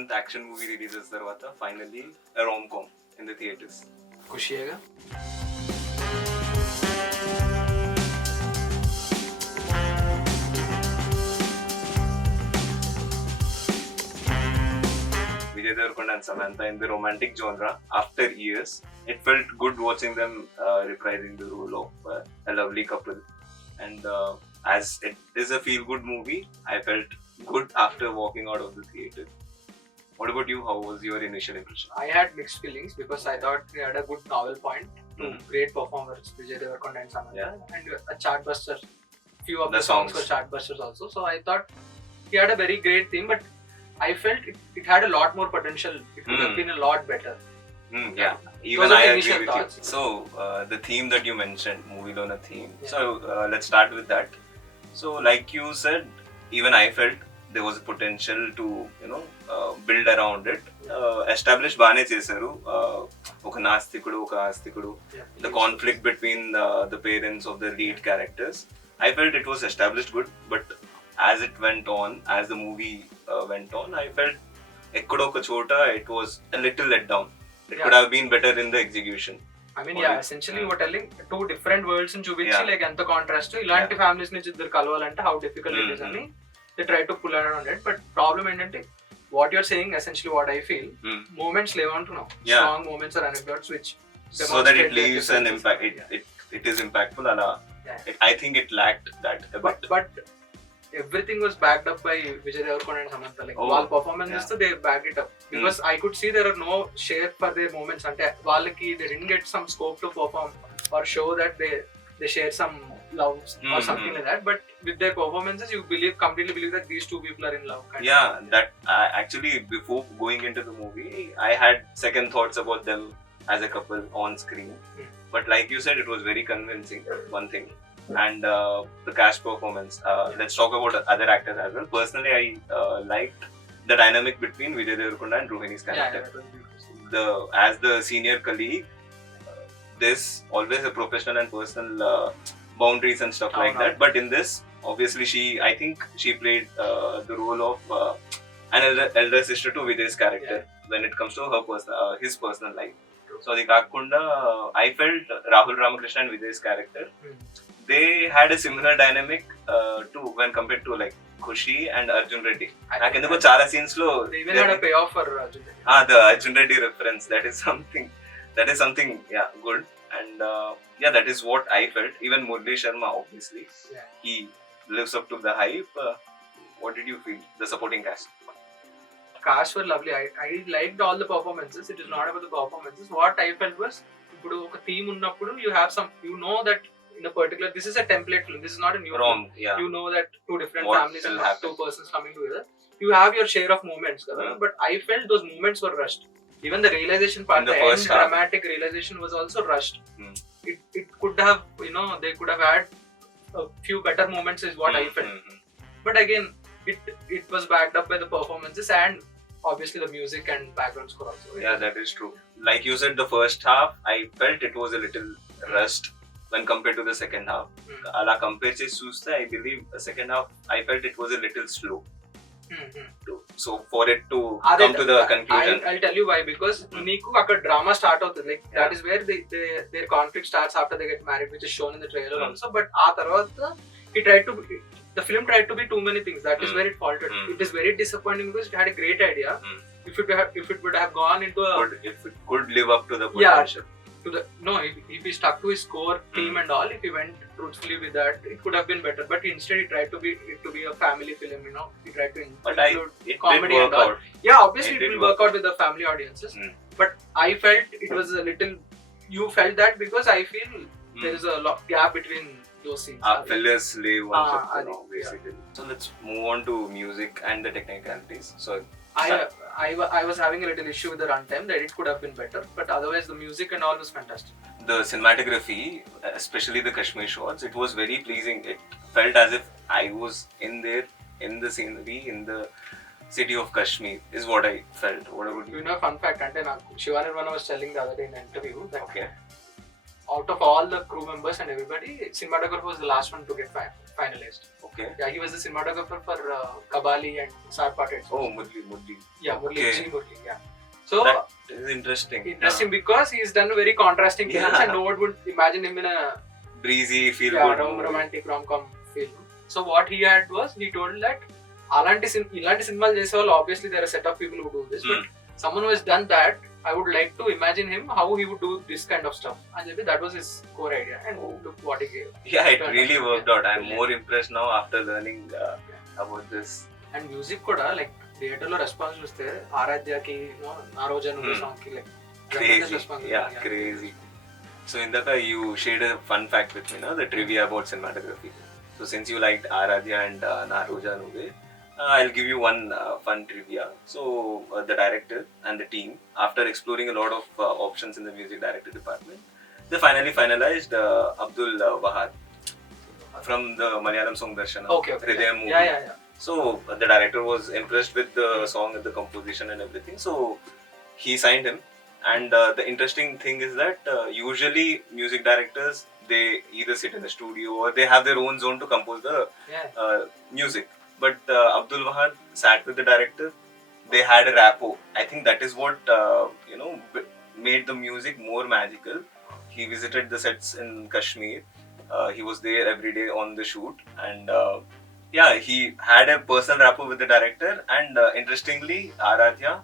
month action movie releases tarvata finally a rom-com in the theaters. ఖుషియేగా. Vijay Deverakonda and Samantha in the romantic genre after years. It felt good watching them reprising the role of a lovely couple. And as it is a feel-good movie, I felt good after walking out of the theater. What about you? How was your initial impression? I had mixed feelings because I thought he had a good novel point, two great performers, Vijay Deverakonda and Samantha, and a chartbuster. Few of the songs were chartbusters also. So I thought he had a very great theme, but I felt it had a lot more potential. It could have been a lot better. Yeah, even I agree with you. So the theme that you mentioned, movie lona theme. Yeah. So let's start with that. So like you said, even I felt there was a potential to build around it. Establish baane chesaru. Oka nastikudu, oka astikudu. The conflict between the parents of the lead characters. I felt it was established good, but as it went on, as the movie went on, I felt ekkodo oka chota it was a little let down. It could have been better in the execution. I mean, essentially we're telling two different worlds in చూపించి like ఎంత contrast ఇలాంటి families నుంచి ఇద్దరు కలవాలంటే how difficult it is అని they try to pull around it, but problem ఏంటంటే what you're saying, essentially what I feel, moments లేవంటున్నావు, strong moments or anecdotes which so that it leaves an impact. It is impactful and I think it lacked that a bit. But everything was backed up by Vijay Deverakonda and Samantha. Like వాళ్ళ performances they backed it up because I could see there are no share for their moments. అంటే వాళ్ళకి they didn't get some scope to perform or show that they share some love or something like that. But with their performances, you completely believe that these two people are in love. That actually before going into the movie, I had second thoughts about them as a couple on screen. But like you said, it was very convincing. One thing. And the cast performance. Let's talk about other actors as well. Personally, I liked the dynamic between Vijay Deverakonda and Rohini's character. As the senior colleague, there's always a professional and personal boundaries and stuff like that. But in this, obviously, I think she played the role of an elder sister to Vijay's character when it comes to his personal life. So adi kaakunda, I felt Rahul Ramakrishna and Vijay's character, they had a similar dynamic to when compared to like Khushi and Arjun Reddy. Like in the chaala scenes lo they even had a payoff for Arjun Reddy. The Arjun Reddy reference, that is something good. And that is what I felt. Even Murli Sharma, obviously, he lives up to the hype. What did you feel? The supporting cast were lovely. I liked all the performances. It is not about the performances. What I felt was, ఇప్పుడు ఒక theme ఉన్నప్పుడు you have some, you know that in a particular, this is a template film, this is not a new film. You know that two different families and two persons coming together, you have your share of moments, but I felt those moments were rushed. Even the realization part, the end dramatic realization was also rushed. It could have, they could have had a few better moments is what I felt. But again, it was backed up by the performances and obviously the music and background score also. That is true. Like you said, the first half I felt it was a little rushed when compared to the second half. Ala compare chesi chuste, I believe the second half I felt it was a little slow. So for it to come to the conclusion, I'll tell you why. Because Niku akka drama start అవుతుంది, like that is where their conflict starts after they get married, which is shown in the trailer also. But ఆ తర్వాత the film tried to be too many things. That is where it faltered. It is very disappointing because it had a great idea. If it would have gone into if it could live up to the potential. If he stuck to his core theme and all, if he went truthfully with that, it could have been better. But instead, he tried to be a family film. He tried to include comedy and all. Obviously, it will work out with the family audiences. But I felt it was a little. You felt that because I feel there is a gap between those scenes. Fillers leave basically. So let's move on to music and the technicalities. So I was having a little issue with the runtime. The edit could have been better, but otherwise the music and all was fantastic. The cinematography, especially the Kashmir shots, it was very pleasing. It felt as if I was in there, in the scenery, in the city of Kashmir, is what I felt. What about you? Fun fact, ante Shiva Nirvana was telling the other day in an interview that out of all the crew members and everybody, cinematographer was the last one to get finalized. Okay. Yeah, he was the cinematographer for Kabali and Sarpatet. Oh, Murli. Yeah, Murli. Okay. G. Murli. Yeah. So That is interesting. because he's done very contrasting films, Yeah. and no one would imagine him in a Breezy, feel yeah, good. movie. romantic rom-com film. So what he had was, he told that ఇలాంటి సినిమాలు చేసే వాళ్ళు obviously there are a set of people who do this, but someone who has done that, I would like to imagine him how he would do this kind of stuff. And that was his core idea, and look what he gave. Yeah, it really worked out. I'm more impressed now after learning about this. And music kuda, like theatre లో response చూస్తే ఆరాధ్యకి నా రోజా నువ్వు song కి like Crazy. response. Yeah, crazy. So Indaka, you shared a fun fact with me, no? The trivia about cinematography. So since you liked Aradhya and Naroja Nuve, I'll give you one fun trivia. So the director and the team, after exploring a lot of options in the music director department, they finally finalized Abdul Wahad from the Malayalam song Darshana, Okay. Hridayam movie. Yeah. So the director was impressed with the song and the composition and everything. So he signed him. And the interesting thing is that usually music directors, they either sit in the studio or they have their own zone to compose the music. But Abdul Wahad sat with the director. They had a rapport. I think that is what made the music more magical. He visited the sets in Kashmir. He was there every day on the shoot, and he had a personal rapport with the director. And interestingly, Aradhya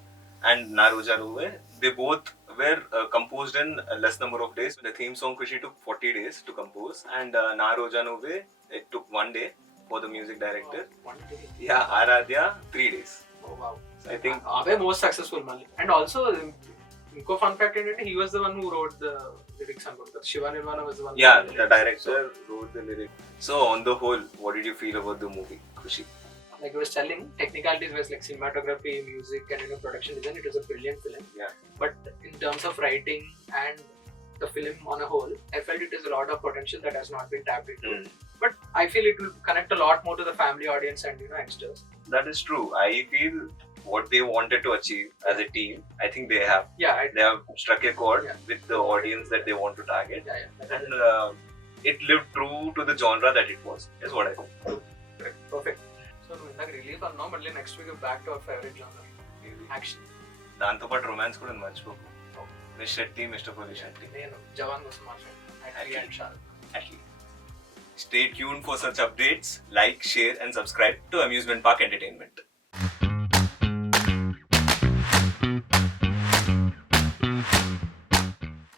and Naroja Nuve, they both were composed in a less number of days. The theme song Kushi took 40 days to compose, and Naroja Nuve, it took 1 day for the music director. 1 day. Yeah, Aradhya 3 days. Oh wow. So I think away most successful మళ్ళీ. And also ఇంకో fun fact ఏంటంటే he was the one who wrote the lyrics అనుకుంటా. Shiva Nirvana was the one. yeah, the director wrote the lyrics. So on the whole, what did you feel about the movie, Kushi? Like I was telling, technicalities was like cinematography, music, and production design. It was a brilliant film. Yeah. But in terms of writing and the film on a whole, I felt it is a lot of potential that has not been tapped into. But I feel it will connect a lot more to the family audience and youngsters. That is true. I feel what they wanted to achieve as a team, I think they have. Yeah. They have struck a chord Yeah. with the audience that they want to target. Yeah. And it lived true to the genre that it was, is what I think. Perfect. So నువ్వు ఇందాక relief అన్నావు, మళ్ళీ next week back to our favourite genre, action. దాంతో పాటు romance కూడా మర్చిపోకు. Miss Shetty, mister పోలీ శెట్టి. నేను జవాన్ కోసం మాట్లాడాను. Stay tuned for such updates. Like, share and subscribe to Amusement Park Entertainment.